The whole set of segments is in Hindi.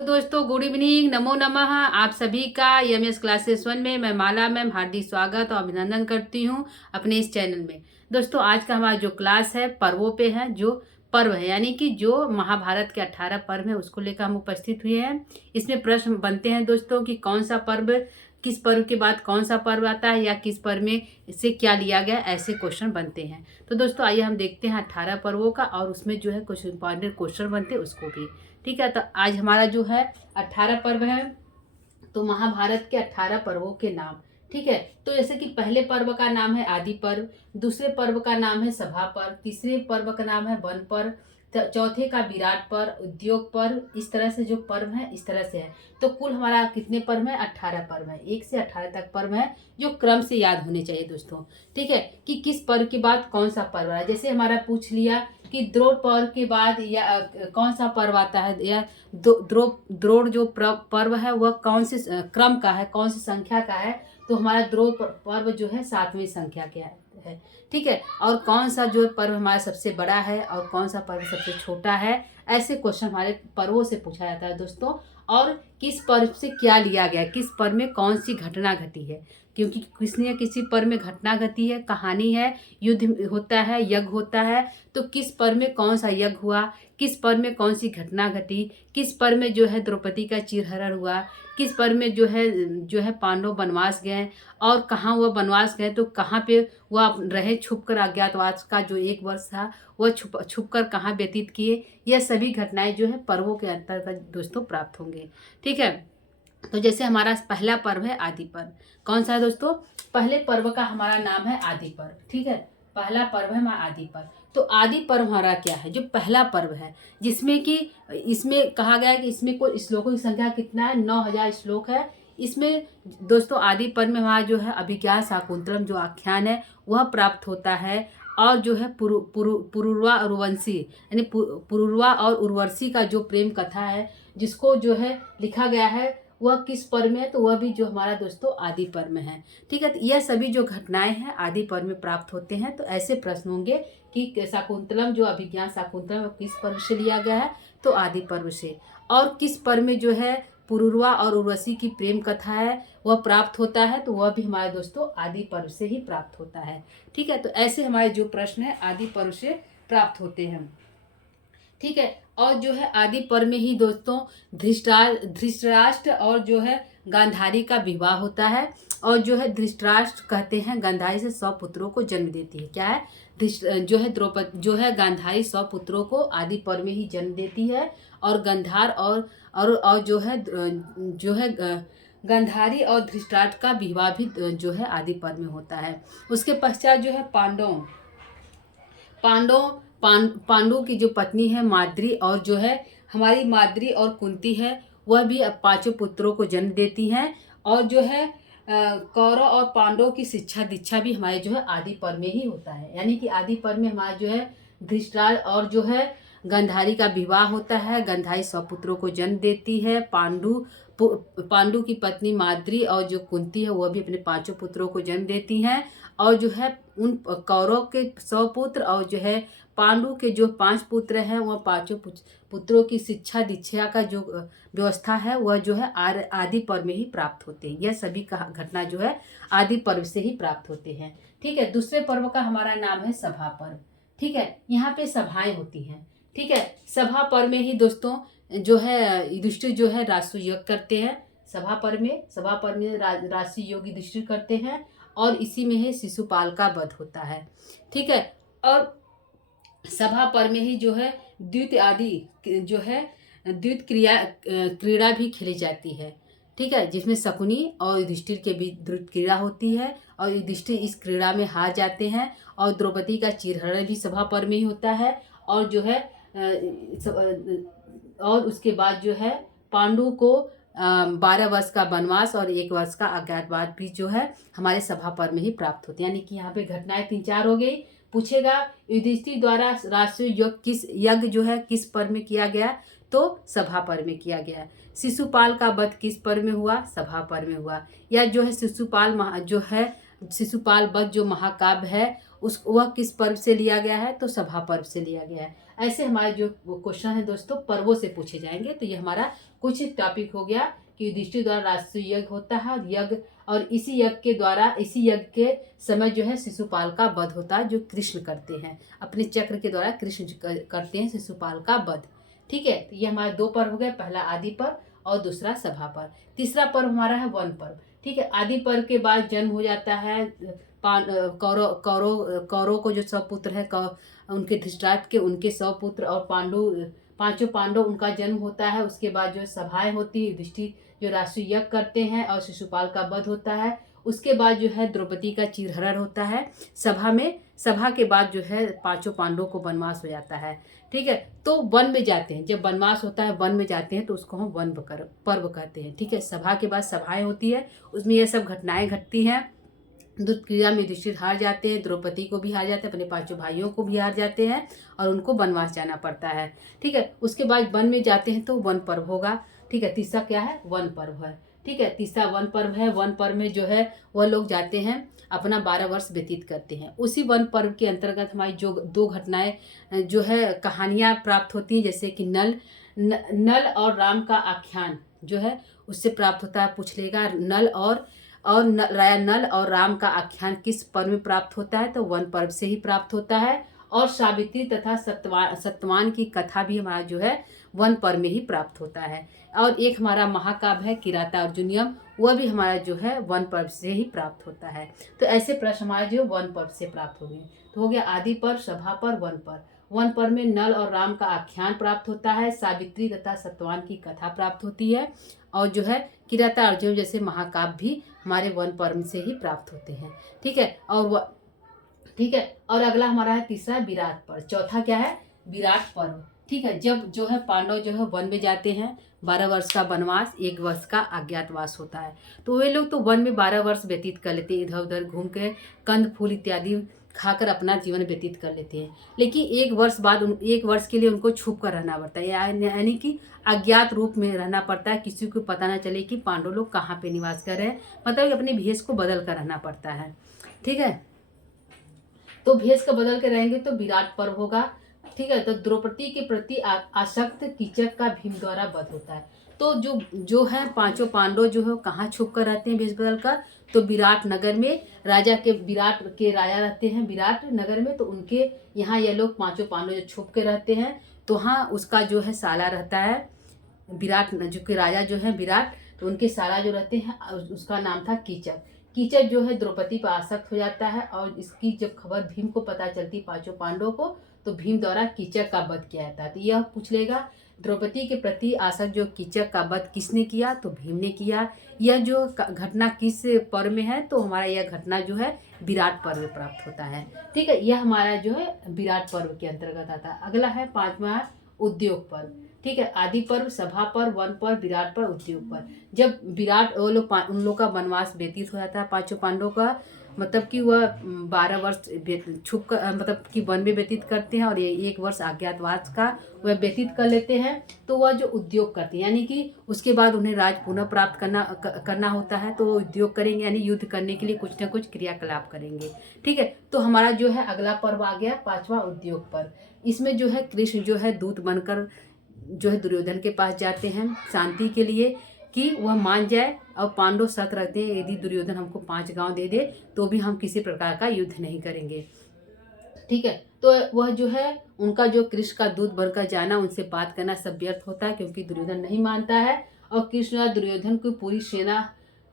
दोस्तों गुड इवनिंग, नमो नमः। आप सभी का एमएस क्लासेस 1 में मैं माला मैम हार्दिक स्वागत और अभिनंदन करती हूँ अपने इस चैनल में। दोस्तों आज का हमारा जो क्लास है पर्वों पे है, जो पर्व है यानी कि जो महाभारत के 18 पर्व है उसको लेकर हम उपस्थित हुए हैं। इसमें प्रश्न बनते हैं दोस्तों कि कौन सा पर्व, किस पर्व के बाद कौन सा पर्व आता है या किस पर्व में इससे क्या लिया गया, ऐसे क्वेश्चन बनते हैं। तो दोस्तों आइए हम देखते हैं 18 पर्वों का और उसमें जो है कुछ इंपॉर्टेंट क्वेश्चन बनते हैं उसको भी। ठीक है, तो आज हमारा जो है 18 पर्व है, तो महाभारत के 18 पर्वों के नाम। ठीक है, तो जैसे कि पहले पर्व का नाम है आदि पर्व, दूसरे पर्व का नाम है सभा पर्व, तीसरे पर्व का नाम है वन पर्व, चौथे का विराट पर्व, उद्योग पर्व। इस तरह से जो पर्व है इस तरह से है। तो कुल हमारा कितने पर्व है? 18 पर्व है, 1 से 18 तक पर्व है जो क्रम से याद होने चाहिए दोस्तों। ठीक है, कि किस पर्व के बाद कौन सा पर्व है। जैसे हमारा पूछ लिया कि द्रोण पर्व के बाद या कौन सा पर्व आता है, या द्रोण जो पर्व है वह कौन से क्रम का है, कौन सी संख्या का है। तो हमारा द्रोण पर्व जो है 7वीं संख्या के है। ठीक है, और कौन सा जो पर्व हमारा सबसे बड़ा है और कौन सा पर्व सबसे छोटा है, ऐसे क्वेश्चन हमारे पर्वों से पूछा जाता है दोस्तों। और किस पर्व से क्या लिया गया, किस पर्व में कौन सी घटना घटी है, क्योंकि किसी न किसी पर्व में घटना घटी है, कहानी है, युद्ध होता है, यज्ञ होता है। तो किस पर्व में कौन सा यज्ञ हुआ, किस पर्व में कौन सी घटना घटी, किस पर्व में जो है द्रौपदी का चीरहरण हुआ, किस पर्व में जो है पांडव वनवास गए और कहाँ वह वनवास गए, तो कहाँ पे वह रहे छुप कर, अज्ञातवास का जो 1 वर्ष था वह छुप कर कहाँ व्यतीत किए। यह सभी घटनाएं जो है पर्वों के अंतर्गत दोस्तों प्राप्त होंगे। ठीक है, तो जैसे हमारा पहला पर्व है आदि पर्व। कौन सा है दोस्तों? पहले पर्व का हमारा नाम है आदि पर्व। ठीक है, पहला पर्व है हमारा आदि पर्व। तो आदि पर्व हमारा क्या है? जो पहला पर्व है, जिसमें कि इसमें कहा गया है कि इसमें कोई श्लोकों की संख्या कितना है? 9000 श्लोक है इसमें दोस्तों। आदि पर्व में हमारा जो है अभिज्ञान शाकुंतलम जो आख्यान है वह प्राप्त होता है। और जो है पुरुरवा उर्वशी यानी पुरुरवा और उर्वशी का जो प्रेम कथा है, जिसको जो है लिखा गया है, वह किस पर्व में है? तो वह भी जो हमारा दोस्तों आदि पर्व में है। ठीक है, तो यह सभी जो घटनाएं हैं आदि पर्व में प्राप्त होते हैं। तो ऐसे प्रश्न होंगे कि शाकुंतलम जो अभिज्ञान शाकुंतलम किस पर्व से लिया गया है? तो आदि पर्व से। और किस पर्व में जो है पुरुरवा और उर्वशी की प्रेम कथा है वह प्राप्त होता है? तो वह भी हमारे दोस्तों आदि पर्व से ही प्राप्त होता है। ठीक है, तो ऐसे हमारे जो प्रश्न है आदि पर्व से प्राप्त होते हैं। ठीक है, और जो है आदि पर्व में ही दोस्तों धृतराष्ट्र और जो है गांधारी का विवाह होता है। और जो है धृतराष्ट्र कहते हैं गांधारी से 100 पुत्रों को जन्म देती है। क्या है? जो है द्रौपदी जो है गांधारी 100 पुत्रों को आदि पर्व में ही जन्म देती है। और गंधार और जो है गांधारी और धृतराष्ट्र का विवाह भी जो है आदि पर्व में होता है। उसके पश्चात जो है पांडु की जो पत्नी है माद्री, और जो है हमारी माद्री और कुंती है वह भी अब 5 पुत्रों को जन्म देती हैं। और जो है कौरव और पांडव की शिक्षा दीक्षा भी हमारे जो है आदि पर्व में ही होता है। यानी कि आदि पर्व में हमारा जो है धृतराष्ट्र और जो है गंधारी का विवाह होता है। गंधारी 100 पुत्रों को जन्म देती है। पांडु की पत्नी माद्री और जो कुंती है वह भी अपने 5 पुत्रों को जन्म देती हैं। और जो है उन कौरव के 100 पुत्र और जो है पांडु के जो 5 पुत्र हैं वह 5 पुत्रों की शिक्षा दीक्षा का जो व्यवस्था है वह जो है आदि पर्व में ही प्राप्त होते हैं। यह सभी का घटना जो है आदि पर्व से ही प्राप्त होते हैं। ठीक है, दूसरे पर्व का हमारा नाम है सभा पर्व। ठीक है, यहाँ पे सभाएं होती हैं। ठीक है, सभा पर्व में ही दोस्तों जो है युधिष्ठिर जो है राजसूय यज्ञ करते हैं। सभा पर्व में राजसूय योग युधिष्ठिर करते हैं। और इसी में ही शिशुपाल का वध होता है। ठीक है, और सभा पर्व में ही जो है द्यूत आदि जो है द्यूत क्रीड़ा भी खेली जाती है। ठीक है, जिसमें शकुनी और युधिष्ठिर के बीच द्यूत क्रीड़ा होती है और युधिष्ठिर इस क्रीड़ा में हार जाते हैं। और द्रौपदी का चीरहरण भी सभा पर्व में ही होता है। और जो है और उसके बाद जो है पांडु को 12 वर्ष का वनवास और 1 वर्ष का अज्ञातवास भी जो है हमारे सभा पर्व में ही प्राप्त होते हैं। यानी कि यहाँ पे घटनाएं 3-4 हो गई। पूछेगा युधिष्ठिर द्वारा राष्ट्रीय यज्ञ जो है किस पर्व में किया गया? तो सभा पर्व में किया गया। शिशुपाल का वध किस पर्व में हुआ? सभा पर्व में हुआ। या जो है शिशुपाल वध जो महाकाव्य है वह किस पर्व से लिया गया है? तो सभा पर्व से लिया गया है। ऐसे हमारे जो क्वेश्चन है दोस्तों पर्वों से पूछे जाएंगे। तो ये हमारा कुछ टॉपिक हो गया कि युधिष्ठिर द्वारा राष्ट्रीय यज्ञ होता है यज्ञ, और इसी यज्ञ के समय जो है शिशुपाल का वध होता है, जो कृष्ण करते हैं अपने चक्र के द्वारा, कृष्ण करते हैं शिशुपाल का वध। ठीक है, तो ये हमारे दो पर्व हो गए, पहला आदि पर्व और दूसरा सभा पर्व। तीसरा पर्व हमारा है वन पर्व। ठीक है, आदि पर्व के बाद जन्म हो जाता है कौरव को जो सब पुत्र है उनके धृतराष्ट्र के उनके 100 पुत्र, और पांचों पांडव उनका जन्म होता है। उसके बाद जो सभाएं होती है, युधिष्ठिर जो राष्ट्रीय यज्ञ करते हैं और शिशुपाल का वध होता है। उसके बाद जो है द्रौपदी का चीरहरण होता है सभा के बाद जो है पांचों पांडवों को वनवास हो जाता है। ठीक है, तो वन में जाते हैं, जब वनवास होता है वन में जाते हैं तो उसको हम वन पर्व कहते हैं। ठीक है, सभा के बाद सभाएं होती है, उसमें ये सब घटनाएं घटती हैं। दुष्ट क्रीड़ा में युधिष्ठिर हार जाते हैं, द्रौपदी को भी हार जाते हैं, अपने पांचों भाइयों को भी हार जाते हैं और उनको वनवास जाना पड़ता है। ठीक है, उसके बाद वन में जाते हैं तो वन पर्व होगा। ठीक है, तीसरा क्या है, वन पर्व है। ठीक है, तीसरा वन पर्व है। वन पर्व में जो है वह लोग जाते हैं अपना 12 वर्ष व्यतीत करते हैं। उसी वन पर्व के अंतर्गत हमारी जो दो घटनाएं जो है कहानियां प्राप्त होती हैं, जैसे कि नल और राम का आख्यान जो है उससे प्राप्त होता है। पूछ लेगा नल और राम का आख्यान किस पर्व में प्राप्त होता है, तो वन पर्व से ही प्राप्त होता है। और सावित्री तथा सत्यवान की कथा भी हमारा जो है वन पर्व में ही प्राप्त होता है। और एक हमारा महाकाव्य है किराता अर्जुनियम, वह भी हमारा जो है वन पर्व से ही प्राप्त होता है। तो ऐसे प्रश्न हमारे जो वन पर्व से प्राप्त हो गए। तो हो गया आदि पर्व, सभा पर्व, वन पर्व। वन पर्व में नल और राम का आख्यान प्राप्त होता है, सावित्री तथा सत्यवान की कथा प्राप्त होती है, और जो है किराता अर्जुन जैसे महाकाव्य भी हमारे वन पर्व से ही प्राप्त होते हैं। ठीक है, और अगला हमारा है तीसरा विराट पर्व। चौथा क्या है, विराट पर्व। ठीक है, जब जो है पांडव जो है वन में जाते हैं, 12 वर्ष का वनवास, 1 वर्ष का अज्ञातवास होता है। तो वे लोग तो वन में 12 वर्ष व्यतीत कर लेते हैं, इधर उधर घूम के कंद फूल इत्यादि खाकर अपना जीवन व्यतीत कर लेते हैं। लेकिन 1 वर्ष बाद 1 वर्ष के लिए उनको छुप कर रहना पड़ता है, यानी कि अज्ञात रूप में रहना पड़ता है, किसी को पता ना चले कि पांडव लोग कहाँ पे निवास कर रहे हैं, मतलब अपने भेष को बदल कर रहना पड़ता है। ठीक है, तो भेष का बदल के रहेंगे तो विराट पर्व होगा। ठीक है, तो द्रौपदी के प्रति आसक्त कीचक का भीम द्वारा वध होता है। तो जो है पांचों पांडव जो है कहाँ छुप कर रहते हैं भेष बदल कर, तो विराट नगर में विराट के राजा रहते हैं विराट नगर में, तो उनके यहाँ ये लोग पांचों पांडव जो छुप के रहते हैं, तो हाँ उसका जो है साला रहता है विराट, जो कि राजा जो है विराट, तो उनके साला जो रहते हैं उसका नाम था कीचक। कीचक जो है द्रौपदी पर आसक्त हो जाता है, और इसकी जब खबर भीम को पता चलती पांचों पांडवों को, तो भीम द्वारा कीचक का वध किया जाता है। तो यह पूछ लेगा द्रौपदी के प्रति आसक्त जो कीचक का वध किसने किया, तो भीम ने किया। यह जो घटना किस पर्व में है, तो हमारा यह घटना जो है विराट पर्व में प्राप्त होता है। ठीक है, यह हमारा जो है विराट पर्व के अंतर्गत आता है। अगला है 5वां उद्योग पर्व। ठीक है, आदि पर्व, सभा पर्व, वन पर्व, विराट पर्व, उद्योग पर्व। जब विराट उन लोग का वनवास व्यतीत हो जाता है पांचों पांडवों का, मतलब कि वह 12 वर्ष छुप कर मतलब कि वन में व्यतीत करते हैं, और ये 1 वर्ष अज्ञातवास का वह व्यतीत कर लेते हैं, तो वह जो उद्योग करते हैं, यानी कि उसके बाद उन्हें राज पुनः प्राप्त करना होता है, तो वो उद्योग करेंगे, यानी युद्ध करने के लिए कुछ न कुछ क्रियाकलाप करेंगे। ठीक है, तो हमारा जो है अगला पर्व आ गया 5वां उद्योग पर्व। इसमें जो है कृष्ण जो है दूत बनकर जो है दुर्योधन के पास जाते हैं शांति के लिए, कि वह मान जाए, और पांडव शर्त रखते हैं यदि दुर्योधन हमको 5 गांव दे दे तो भी हम किसी प्रकार का युद्ध नहीं करेंगे। ठीक है, तो वह जो है उनका जो कृष्ण का दूत बनकर जाना, उनसे बात करना सब व्यर्थ होता है, क्योंकि दुर्योधन नहीं मानता है, और कृष्ण और दुर्योधन की पूरी सेना,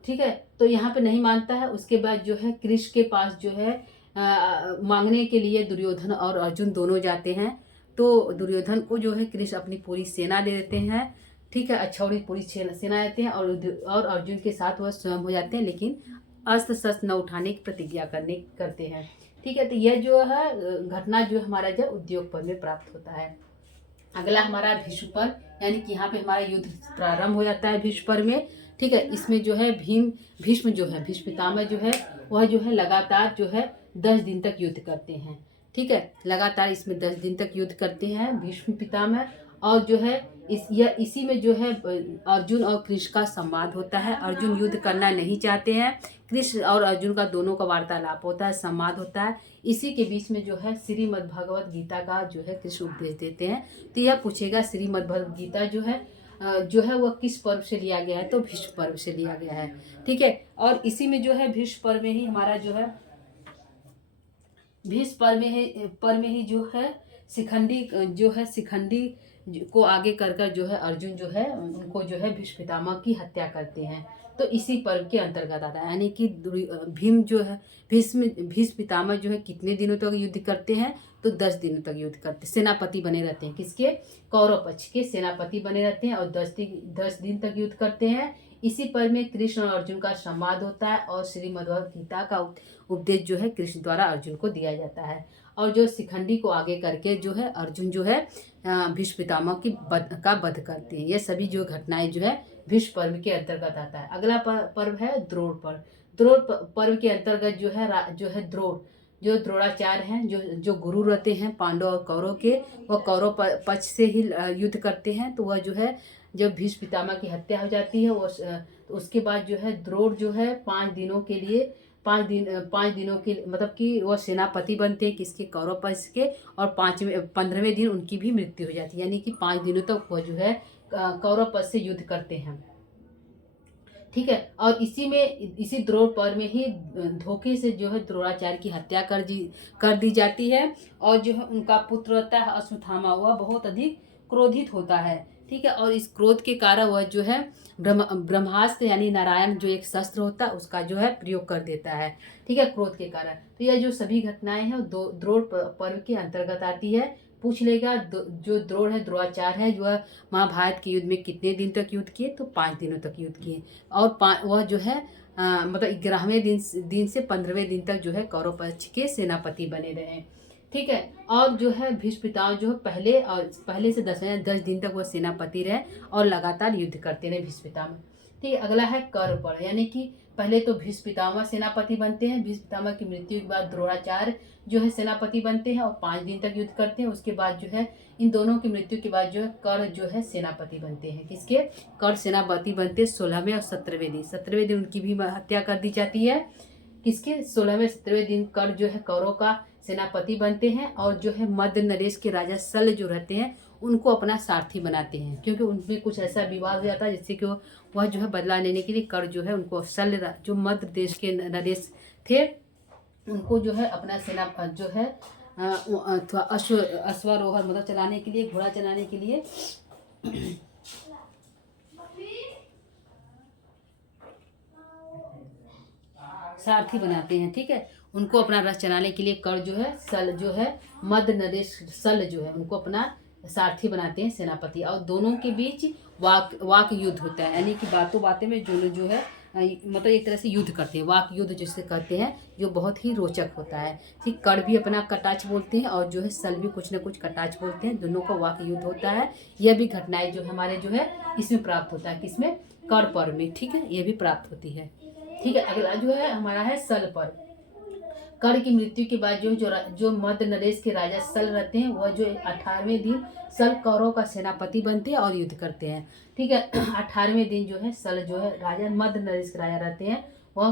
ठीक है, तो यहाँ पे नहीं मानता है। उसके बाद जो है कृष्ण के पास जो है मांगने के लिए दुर्योधन और अर्जुन दोनों जाते हैं, तो दुर्योधन को जो है कृष्ण अपनी पूरी सेना दे देते हैं। ठीक है, अक्षौणी पूरी सेना देते हैं, और अर्जुन के साथ वह स्वयं हो जाते हैं, लेकिन अस्त्र शस्त्र न उठाने की प्रतिज्ञा करते हैं। ठीक है, तो यह जो है घटना जो हमारा जो उद्योग पर्व में प्राप्त होता है। अगला हमारा भीष्म पर्व, यानी कि यहाँ पे हमारा युद्ध प्रारंभ हो जाता है भीष्म पर्व में। ठीक है, इसमें जो है भीष्म पितामह जो है वह जो है लगातार जो है 10 दिन तक युद्ध करते हैं। ठीक है, लगातार इसमें 10 दिन तक युद्ध करते हैं भीष्म पितामह, और जो है इसी में जो है अर्जुन और कृष्ण का संवाद होता है। अर्जुन युद्ध करना नहीं चाहते हैं, कृष्ण और अर्जुन का दोनों का वार्तालाप होता है, संवाद होता है। इसी के बीच में जो है श्रीमद् भगवत गीता का जो है कृष्ण उपदेश देते हैं। तो यह पूछेगा श्रीमद् भगवत गीता जो है वह किस पर्व से लिया गया है, तो भीष्म पर्व से लिया गया है। ठीक है, और इसी में जो है भीष्म पर्व में ही हमारा जो है भीष्म पर्व में ही जो है शिखंडी को आगे कर जो है अर्जुन जो है उनको जो है भीष्म पितामह की हत्या करते हैं। तो इसी पर्व के अंतर्गत आता है, यानी कि भीम जो है भीष्म पितामह जो है कितने दिनों तक युद्ध करते हैं, तो 10 दिनों तक युद्ध करते, सेनापति बने रहते हैं। किसके? कौरव पक्ष के सेनापति बने रहते हैं और 10 दिन तक युद्ध करते हैं। इसी पर्व में कृष्ण और अर्जुन का संवाद होता है और श्रीमद् भगवत गीता का उपदेश जो है कृष्ण द्वारा अर्जुन को दिया जाता है। और जो शिखंडी को आगे करके जो है अर्जुन जो है भीष्म पितामह का वध करते हैं। ये सभी जो घटनाएं जो है भीष्म पर्व के अंतर्गत आता है। अगला पर्व है द्रोण पर्व। द्रोण पर्व के अंतर्गत जो है जो द्रोणाचार्य हैं, जो गुरु रहते हैं पांडव और कौरव के, वह कौरव पक्ष से ही युद्ध करते हैं। तो वह जो है जब भीष्म पितामह की हत्या हो जाती है तो उसके बाद जो है द्रोण जो है 5 दिनों के लिए 5 दिनों के मतलब कि वह सेनापति बनते हैं किसके? कौरव पक्ष के। और 15वें दिन उनकी भी मृत्यु हो जाती है, यानी कि 5 दिनों तक वह जो है कौरव पक्ष से युद्ध करते हैं। ठीक है, और इसी द्रोण पर्व में ही धोखे से जो है द्रोणाचार्य की हत्या कर दी जाती है। और जो है उनका पुत्र रहता है अश्वत्थामा, वह बहुत अधिक क्रोधित होता है। ठीक है, और इस क्रोध के कारण वह जो है ब्रह्मास्त्र यानी नारायण जो एक शस्त्र होता है उसका जो है प्रयोग कर देता है। ठीक है, क्रोध के कारण। तो यह जो सभी घटनाएं हैं द्रोण पर्व के अंतर्गत आती है। पूछ लेगा जो द्रोण है द्रोणाचार्य है जो महाभारत के युद्ध में कितने दिन तक युद्ध किए, तो 5 दिनों तक युद्ध किए। और वह जो है मतलब 11वें दिन से 15वें दिन तक जो है कौरव पक्ष के सेनापति बने रहे। ठीक है, और जो है भीष्म पितामह जो है पहले से 10 दिन तक वह सेनापति रहे और लगातार युद्ध करते रहे भीष्म पितामह। ठीक है, अगला है कर पर्व, यानी कि पहले तो भीष्म पितामह सेनापति बनते हैं। भीष्म पितामह की मृत्यु के बाद द्रोणाचार्य जो है सेनापति बनते हैं और 5 दिन तक युद्ध करते हैं। उसके बाद जो है इन दोनों की मृत्यु के बाद जो है कर जो है सेनापति बनते हैं। किसके? कर सेनापति बनते हैं 16वें और 17वें दिन। 17वें दिन उनकी भी हत्या कर दी जाती है। किसके? 16वें 17वें दिन कर जो है कौरव का सेनापति बनते हैं और जो है मध्य नरेश के राजा सल जो रहते हैं उनको अपना सारथी बनाते हैं, क्योंकि उनमें कुछ ऐसा विवाद हो जाता है जिससे कि वह जो है बदला लेने के लिए कर जो है उनको सल जो मध्य देश के नरेश थे उनको जो है अपना सेना जो है अश्वारोहण मतलब चलाने के लिए, घोड़ा चलाने के लिए सारथी बनाते हैं। ठीक है, उनको अपना रथ चलाने के लिए कर जो है सल जो है मध्य नरेश सल जो है उनको अपना सारथी बनाते हैं सेनापति। और दोनों के बीच वाक युद्ध होता है, यानी कि बातें में जो है मतलब एक तरह से युद्ध करते हैं, वाक युद्ध जिसे कहते हैं, जो बहुत ही रोचक होता है। ठीक, कर भी अपना कटाच बोलते हैं और जो है सल भी कुछ न कुछ कटाच बोलते हैं, दोनों का वाक युद्ध होता है। यह भी घटनाएं जो हमारे जो है इसमें प्राप्त होता है। किसमें? कर पर्व में। ठीक है, ये भी प्राप्त होती है। ठीक है, अगला जो है हमारा है सल पर्व। कर की मृत्यु के बाद जो मध्य नरेश के राजा सल रहते हैं वह जो 18वें दिन सल कौरव का सेनापति बनते हैं और युद्ध करते हैं। ठीक है, 18वें दिन जो है सल जो है राजा मध्य नरेश के राजा रहते हैं, वह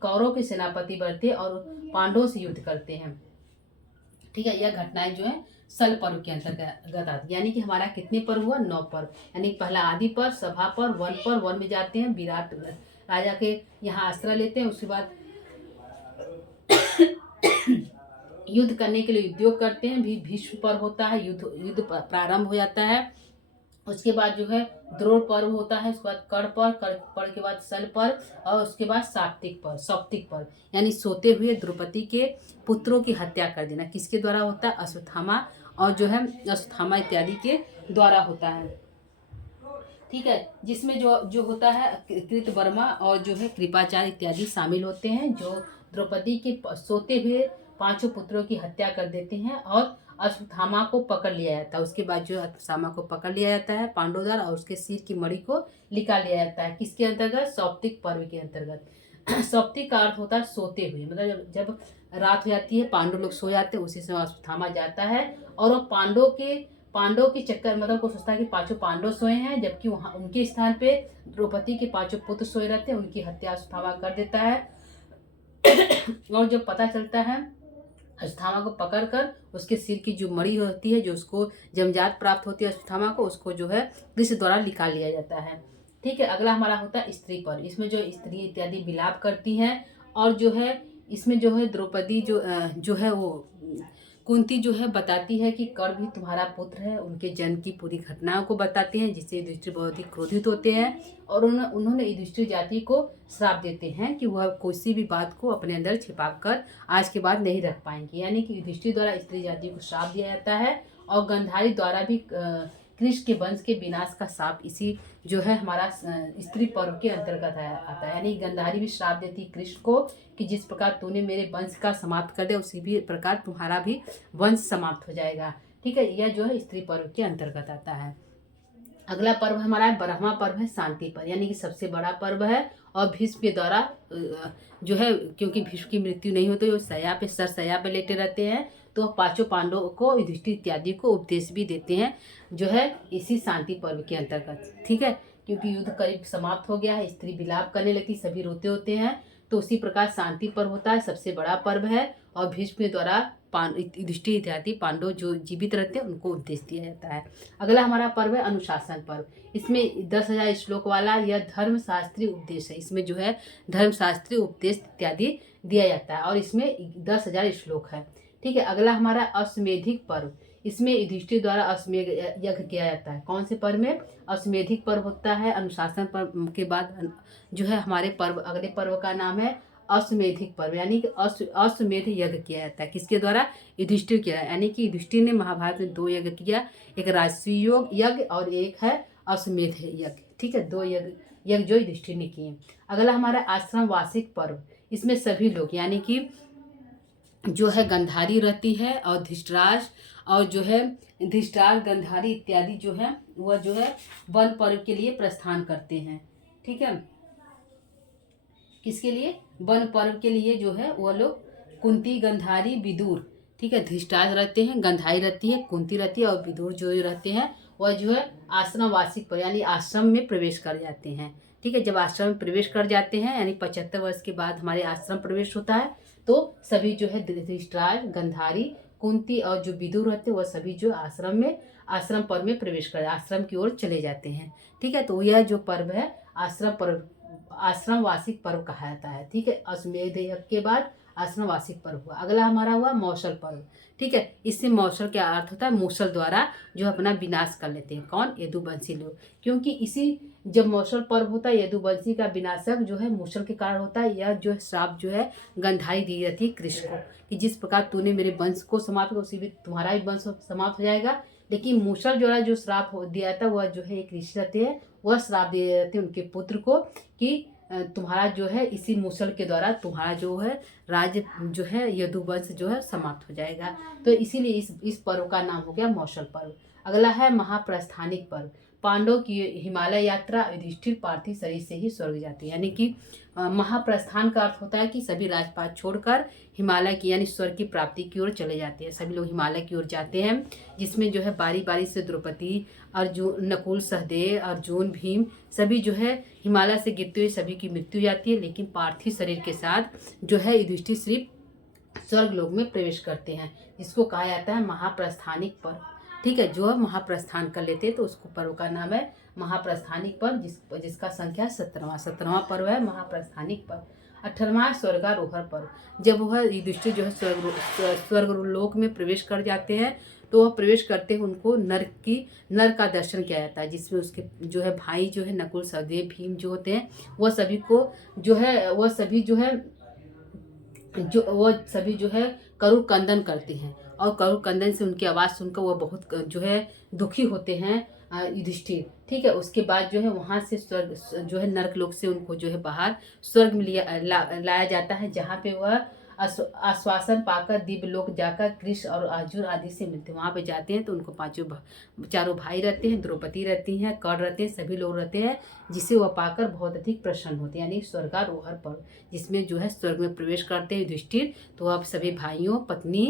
कौरव के सेनापति बनते हैं और पांडवों से युद्ध करते हैं। ठीक है, यह घटनाएं जो है सल पर्व के अंतर्गत आती है। यानी कि हमारा कितने पर्व हुआ? 9 पर्व। यानी पहला आदि पर्व, सभा पर्व, वन में जाते हैं, विराट राजा के यहाँ आश्रय लेते हैं। उसके बाद युद्ध करने के लिए उद्योग करते हैं। भीष्म पर्व होता है, युद्ध प्रारंभ हो जाता है। उसके बाद जो है द्रोण पर्व होता है, उसके बाद कर पर्व के बाद सल पर्व और उसके बाद सौप्तिक पर्व यानी सोते हुए द्रौपदी के पुत्रों की हत्या कर देना। किसके द्वारा होता है? अश्वत्थामा और जो है अश्वत्थामा इत्यादि के द्वारा होता है। ठीक है, जिसमें जो होता है कृतवर्मा और जो है कृपाचार्य इत्यादि शामिल होते हैं, जो द्रौपदी के सोते हुए 5 पुत्रों की हत्या कर देते हैं और अश्वत्थामा को पकड़ लिया जाता है। उसके बाद जो अश्वत्थामा को पकड़ लिया जाता है पांडव द्वारा और उसके सिर की मणि को निकाल लिया जाता है। किसके अंतर्गत? सौप्तिक पर्व के अंतर्गत। सौप्तिक का अर्थ होता है सोते हुए, मतलब जब रात हो जाती है, पांडव लोग सो जाते हैं, उसी समय अश्वत्थामा जाता है और वो पांडवों के चक्कर मतलब को सोचता है कि पांचों पांडव सोए हैं, जबकि वहाँ उनके स्थान पे द्रौपदी के पांचों पुत्र सोए रहते हैं। उनकी हत्या अश्वत्थामा कर देता है। और जब पता चलता है, अश्वत्थामा को पकड़कर उसके सिर की जो मणि होती है, जो उसको जमजात प्राप्त होती है अश्वत्थामा को, उसको जो है कृष्ण द्वारा निकाल लिया जाता है। ठीक है, अगला हमारा होता है स्त्री पर्व। इसमें जो स्त्री इत्यादि विलाप करती हैं, और जो है इसमें जो है द्रौपदी जो है वो कुंती जो है बताती है कि कर्ण भी तुम्हारा पुत्र है। उनके जन्म की पूरी घटनाओं को बताते हैं, जिससे युधिष्ठिर बहुत ही क्रोधित होते हैं, और उन्होंने युधिष्ठिर जाति को श्राप देते हैं कि वह किसी भी बात को अपने अंदर छिपा कर आज के बाद नहीं रख पाएंगे। यानी कि युधिष्ठिर द्वारा स्त्री जाति को श्राप दिया जाता है, और गंधारी द्वारा भी कृष्ण के वंश के विनाश का श्राप इसी जो है हमारा स्त्री पर्व के अंतर्गत आता है। यानी गंधारी भी श्राप देती कृष्ण को कि जिस प्रकार तूने मेरे वंश का समाप्त कर दिया, उसी भी प्रकार तुम्हारा भी वंश समाप्त हो जाएगा। ठीक है, यह जो है स्त्री पर्व के अंतर्गत आता है। अगला पर्व हमारा है 12वां पर्व है शांति पर्व, यानी कि सबसे बड़ा पर्व है। और भीष्म के द्वारा जो है, क्योंकि भीष्म की मृत्यु नहीं होती, वो शैया पे शैया पे लेटे रहते हैं, तो पांचों पांडवों को युधिष्ठिर इत्यादि को उपदेश भी देते हैं, जो है इसी शांति पर्व के अंतर्गत। ठीक है, क्योंकि युद्ध करीब समाप्त हो गया है, स्त्री विलाप करने लगती, सभी रोते होते हैं, तो उसी प्रकार शांति पर्व होता है, सबसे बड़ा पर्व है। और भीष्म के द्वारा युधिष्ठिर इत्यादि पांडव जो जीवित रहते हैं उनको उपदेश दिया जाता है। अगला हमारा पर्व है अनुशासन पर्व। इसमें 10,000 श्लोक वाला यह धर्मशास्त्रीय उपदेश है। इसमें जो है धर्मशास्त्रीय उपदेश इत्यादि दिया जाता है, और इसमें 10,000 श्लोक है। ठीक है, अगला हमारा अश्वमेधिक पर्व। इसमें युधिष्ठिर द्वारा अश्वमेध यज्ञ किया जाता है। कौन से पर्व में? अश्वमेधिक पर्व होता है। अनुशासन पर्व के बाद जो है हमारे पर्व, अगले पर्व का नाम है अश्वमेधिक पर्व, यानी कि अश्वमेध यज्ञ किया जाता है। किसके द्वारा? युधिष्ठिर किया, यानी कि युधिष्ठिर ने महाभारत में 2 यज्ञ किया, एक राजसूय यज्ञ और एक है अश्वमेध यज्ञ। ठीक है, 2 यज्ञ जो युधिष्ठिर ने किए। अगला हमारा आश्रम वार्षिक पर्व। इसमें सभी लोग, यानी कि जो है गंधारी रहती है, और धृतराष्ट्र और जो है धृतराष्ट्र, गंधारी इत्यादि जो है वह जो है वन पर्व के लिए प्रस्थान करते हैं। ठीक है, किसके लिए? वन पर्व के लिए जो है वह लोग कुंती, गंधारी, विदुर, ठीक है, धृतराष्ट्र रहते हैं, गंधारी रहती है, कुंती रहती है, और विदुर जो रहते हैं वह जो है आश्रम वार्षिक पर्व यानी आश्रम में प्रवेश कर जाते हैं। ठीक है, जब आश्रम में प्रवेश कर जाते हैं, यानी 75 वर्ष के बाद हमारे आश्रम प्रवेश होता है, तो सभी जो है धृतराष्ट्र, गंधारी, कुंती और जो विदुर रहते हैं वह सभी जो आश्रम पर्व में प्रवेश कर आश्रम की ओर चले जाते हैं। ठीक है, तो यह जो पर्व है आश्रम वार्षिक पर्व कहा जाता है। ठीक है, अश्वमेध यज्ञ के बाद आश्रम वार्षिक पर्व हुआ। अगला हमारा हुआ मौसल पर्व। ठीक है, इससे मौसल क्या अर्थ होता है? मूसल द्वारा जो अपना विनाश कर लेते हैं। कौन? यदुवंशी लोग। क्योंकि इसी जब मौसल पर्व होता है, यदुवंशी का विनाशक जो है मूसल के कारण होता है। यह जो है श्राप जो है गंधारी दी जाती है कृष्ण को, कि जिस प्रकार तूने मेरे वंश को समाप्त किया, उसी भी तुम्हारा भी वंश समाप्त हो जाएगा। लेकिन मूसल जो है जो श्राप दिया जाता है, वह जो है एक ऋषि रहते हैं, वह श्राप दिए जाते हैं उनके पुत्र को कि तुम्हारा जो है इसी मूसल के द्वारा तुम्हारा जो है राज्य जो है यदुवंश जो है समाप्त हो जाएगा। तो इसीलिए इस पर्व का नाम हो गया मौसल पर्व। अगला है महाप्रस्थानिक पर्व। पांडवों की हिमालय यात्रा युधिष्ठिर पार्थिव शरीर से ही स्वर्ग जाती है। यानी कि महाप्रस्थान का अर्थ होता है कि सभी राजपाट छोड़कर हिमालय की यानी स्वर्ग की प्राप्ति की ओर चले जाते हैं। सभी लोग हिमालय की ओर जाते हैं, जिसमें जो है बारी बारी से द्रौपदी, अर्जुन, नकुल, सहदेव, अर्जुन, भीम सभी जो है हिमालय से गिरते हुए सभी की मृत्यु हो जाती है। लेकिन पार्थिव शरीर के साथ जो है युधिष्ठिर सिर्फ स्वर्ग लोक में प्रवेश करते हैं, जिसको कहा जाता है महाप्रस्थानिक पर्व। ठीक है, जो महाप्रस्थान कर लेते हैं तो उसको पर्व का नाम है महाप्रस्थानिक पर्व, जिसका संख्या 17वां पर्व है महाप्रस्थानिक पर्व। 18वां स्वर्गारोहण पर्व। जब वह युधिष्ठिर जो है स्वर्ग लोक में प्रवेश कर जाते हैं, तो वह प्रवेश करते हैं उनको नर का दर्शन किया जाता है, जिसमें उसके जो है भाई जो है नकुल, सहदेव, भीम जो होते हैं वह सभी जो है करुण क्रंदन करते हैं, और करुण क्रंदन से उनकी आवाज़ सुनकर वह बहुत जो है दुखी होते हैं युधिष्ठिर। ठीक है, उसके बाद जो है वहाँ से स्वर्ग जो है नरक लोक से उनको जो है बाहर स्वर्ग में लाया जाता है, जहाँ पे वह आश्वासन पाकर दिव्य लोक जाकर कृष्ण और अर्जुन आदि से मिलते हैं। वहाँ पे जाते हैं तो उनको चारों भाई रहते हैं, द्रौपदी रहती हैं, कर्ण रहते हैं, सभी लोग रहते हैं, जिसे वह पाकर बहुत अधिक प्रसन्न होते हैं। यानी स्वर्गारोहण पर्व, जिसमें जो है स्वर्ग में प्रवेश करते हैं युधिष्ठिर, तो अब सभी भाइयों, पत्नी,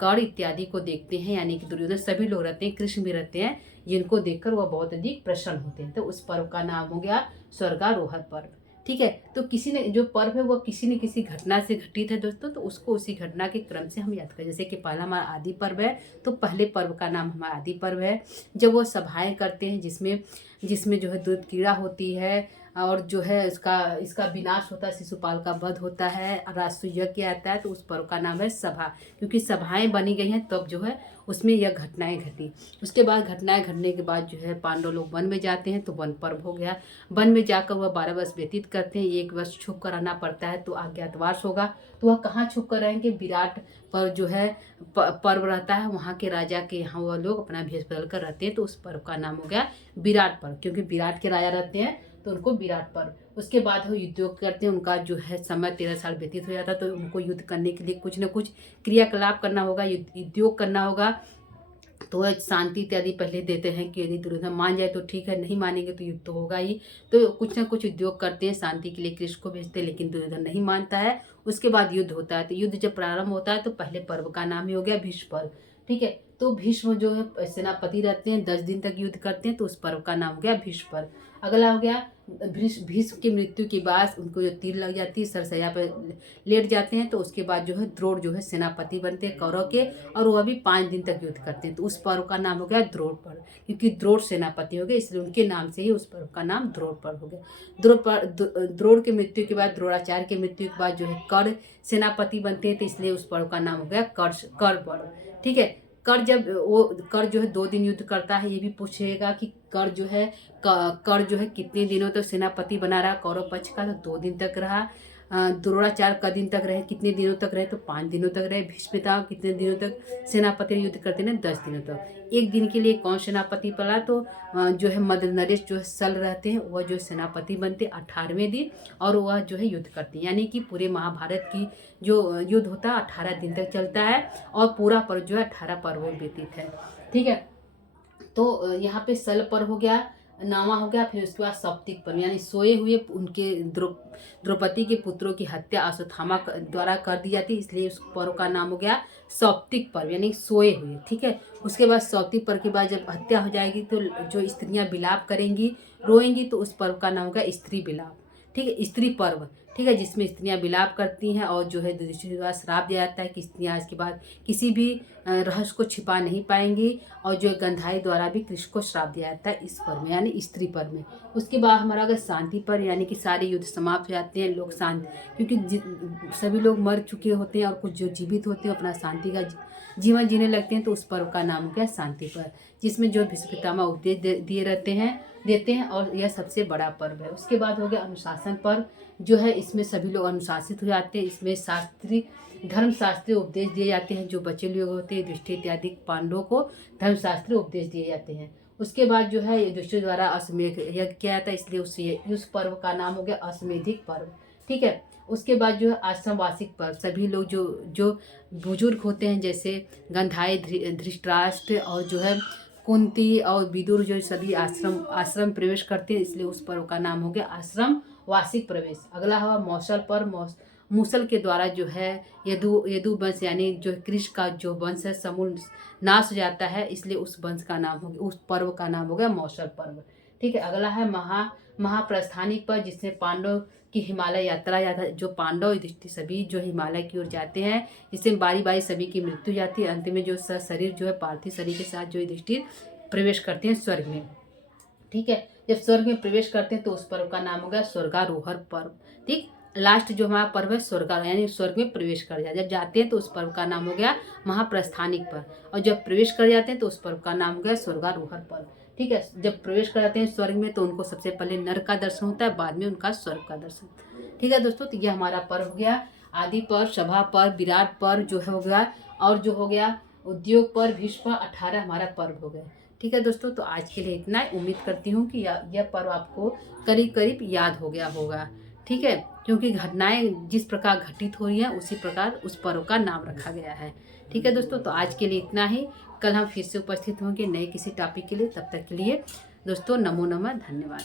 कर्ण इत्यादि को देखते हैं, यानी कि दुर्योधन, सभी लोग रहते हैं, कृष्ण भी रहते हैं, जिनको देखकर वह बहुत अधिक प्रसन्न होते हैं। तो उस पर्व का नाम हो गया स्वर्गारोहण पर्व। ठीक है, तो किसी ने जो पर्व है वह किसी न किसी घटना से घटित है दोस्तों, तो उसको उसी घटना के क्रम से हम याद करें। जैसे कि पहला हमारा आदि पर्व है, तो पहले पर्व का नाम हमारा आदि पर्व है। जब वो सभाएं करते हैं जिसमें जिसमें जो है दूध कीड़ा होती है, और जो है इसका विनाश होता है, शिशुपाल का वध होता है, राजसूय यज्ञ आता है, तो उस पर्व का नाम है सभा, क्योंकि सभाएं बनी गई हैं तब जो है उसमें यह घटनाएं घटी। उसके बाद घटनाएं घटने के बाद जो है पांडव लोग वन में जाते हैं, तो वन पर्व हो गया। वन में जाकर वह 12 वर्ष व्यतीत करते हैं, 1 वर्ष छुप कर रहना पड़ता है, तो अज्ञातवास होगा। तो वह कहाँ छुप कर रहेंगे? विराट पर जो है पर्व रहता है, वहाँ के राजा के यहाँ वह लोग अपना भेष बदल कर रहते हैं, तो उस पर्व का नाम हो गया विराट पर्व, क्योंकि विराट के राजा रहते हैं तो उनको विराट पर्व। उसके बाद वो युद्ध करते हैं, उनका जो है समय 13 साल व्यतीत हो जाता है, तो उनको युद्ध करने के लिए कुछ न कुछ क्रियाकलाप करना होगा, उद्योग करना होगा। तो वह शांति इत्यादि पहले देते हैं कि यदि दुर्योधन मान जाए तो ठीक है, नहीं मानेंगे तो युद्ध तो होगा ही। तो कुछ ना कुछ उद्योग करते हैं, शांति के लिए कृष्ण को भेजते हैं, लेकिन दुर्योधन नहीं मानता है। उसके बाद युद्ध होता है, तो युद्ध जब प्रारंभ होता है तो पहले पर्व का नाम ही हो गया भीष्म पर्व। ठीक है, तो भीष्म जो है सेनापति रहते हैं, 10 दिन तक युद्ध करते हैं, तो उस पर्व का नाम हो गया भीष्म पर्व। अगला हो गया भीष्म की मृत्यु के बाद उनको जो तीर लग जाती है, सरसैया पर लेट जाते हैं, तो उसके बाद जो है द्रोण जो है सेनापति बनते हैं कौरव के, और वह भी 5 दिन तक युद्ध करते हैं, तो उस पर्व का नाम हो गया द्रोण पर्व, क्योंकि द्रोण सेनापति हो गए, इसलिए उनके नाम से ही उस पर्व का नाम द्रोण पर्व हो गया। द्रोण की मृत्यु के बाद, द्रोणाचार्य की मृत्यु के बाद जो है कर्ण सेनापति बनते हैं, तो इसलिए उस पर्व का नाम हो गया कर्ण पर्व। ठीक है, कर जो है 2 दिन युद्ध करता है, ये भी पूछेगा कि कर जो है कितने दिनों तक सेनापति बना रहा कौरव पक्ष का, तो 2 दिन तक रहा। द्रोणाचार्य का दिन तक रहे, कितने दिनों तक रहे, तो 5 दिनों तक रहे। भीष्म कितने दिनों तक सेनापति युद्ध करते हैं? 10 दिनों तक। 1 दिन के लिए कौन सेनापति पड़ा? तो जो है मद्र नरेश जो है सल रहते हैं, वह जो सेनापति बनते 18वें दिन, और वह जो है युद्ध करते हैं, यानी कि पूरे महाभारत की जो युद्ध होता है 18 दिन तक चलता है, और पूरा पर्व जो है 18 पर्वों व्यतीत है। ठीक है, तो यहाँ पे सल पर्व हो गया, नामा हो गया, फिर उसके बाद सौप्तिक पर्व, यानी सोए हुए उनके द्रौपदी के पुत्रों की हत्या अश्वत्थामा द्वारा कर दी जाती है, इसलिए उस पर्व का नाम हो गया सौप्तिक पर्व, यानी सोए हुए। ठीक है, उसके बाद सौप्तिक पर्व के बाद जब हत्या हो जाएगी तो जो स्त्रियां विलाप करेंगी, रोएंगी, तो उस पर्व का नाम होगा स्त्री विलाप। ठीक है, स्त्री पर्व। ठीक है, जिसमें स्त्रियां विलाप करती हैं, और जो है युधिष्ठिर द्वारा श्राप दिया जाता है कि स्त्रियां आज के बाद किसी भी रहस्य को छिपा नहीं पाएंगी, और जो गंधाई द्वारा भी कृष्ण को श्राप दिया जाता है इस पर्व में, यानी स्त्री पर्व में। उसके बाद हमारा अगर शांति पर्व, यानी कि सारे युद्ध समाप्त हो जाते हैं, लोग शांति, क्योंकि सभी लोग मर चुके होते हैं और कुछ जो जीवित होते हैं अपना शांति का जीवन जीने लगते हैं, तो उस पर्व का नाम हो गया शांति पर्व, जिसमें जो भीष्म पितामह उपदेश देते हैं, और यह सबसे बड़ा पर्व है। उसके बाद हो गया अनुशासन पर्व, जो है इसमें सभी लोग अनुशासित हो जाते हैं, इसमें धर्मशास्त्रीय उपदेश दिए जाते हैं, जो बचे लोग होते हैं युधिष्ठिर इत्यादि पांडवों को धर्मशास्त्रीय उपदेश दिए जाते हैं। उसके बाद जो है युधिष्ठिर द्वारा अश्वमेध यज्ञ किया जाता है, इसलिए उस पर्व का नाम हो गया अश्वमेधिक पर्व। ठीक है, उसके बाद जो है आश्रम वार्षिक पर्व, सभी लोग जो बुजुर्ग होते हैं, जैसे गंधाई, धृतराष्ट्र और जो है कुंती और विदुर, जो सभी आश्रम प्रवेश करते हैं, इसलिए उस पर्व का नाम हो गया आश्रम वार्षिक प्रवेश। अगला हुआ मौसल पर्व, मूसल के द्वारा जो है यदु वंश, यानी जो कृष्ण का जो वंश है समूल नाश हो जाता है, इसलिए उस वंश का नाम हो गया, उस पर्व का नाम हो गया मौसल पर्व। ठीक है, अगला है महाप्रस्थानिक पर्व, जिसमें पांडव की हिमालय यात्रा जाता, जो पांडव युधिष्ठिर सभी जो हिमालय की ओर जाते हैं, जिससे बारी बारी सभी की मृत्यु जाती है, अंत में जो शरीर जो है पार्थिव शरीर के साथ जो युधिष्ठिर प्रवेश करते हैं स्वर्ग में। ठीक है, जब स्वर्ग में प्रवेश करते हैं तो उस पर्व का नाम हो गया स्वर्गारोहण पर्व। ठीक, लास्ट जो हमारा पर्व है स्वर्गारोहण, यानी स्वर्ग में प्रवेश कर जाए, जब जाते हैं तो उस पर्व का नाम हो गया महाप्रस्थानिक पर्व, और जब प्रवेश कर जाते हैं तो उस पर्व का नाम हो गया स्वर्गारोहण पर्व। ठीक है, जब प्रवेश कर जाते हैं स्वर्ग में तो उनको सबसे पहले नरक का दर्शन होता है, बाद में उनका स्वर्ग का दर्शन। ठीक है दोस्तों, तो यह हमारा पर्व हो गया आदि पर्व, सभा पर्व, विराट पर्व जो है हो गया, और जो हो गया उद्योग पर्व, भीष्म पर्व, 18 हमारा पर्व हो गए। ठीक है दोस्तों, तो आज के लिए इतना ही। उम्मीद करती हूँ कि यह पर्व आपको करीब करीब याद हो गया होगा। ठीक है, क्योंकि घटनाएं जिस प्रकार घटित हो रही हैं उसी प्रकार उस पर्व का नाम रखा गया है। ठीक है दोस्तों, तो आज के लिए इतना ही। कल हम फिर से उपस्थित होंगे नए किसी टॉपिक के लिए। तब तक के लिए दोस्तों नमो नमः, धन्यवाद।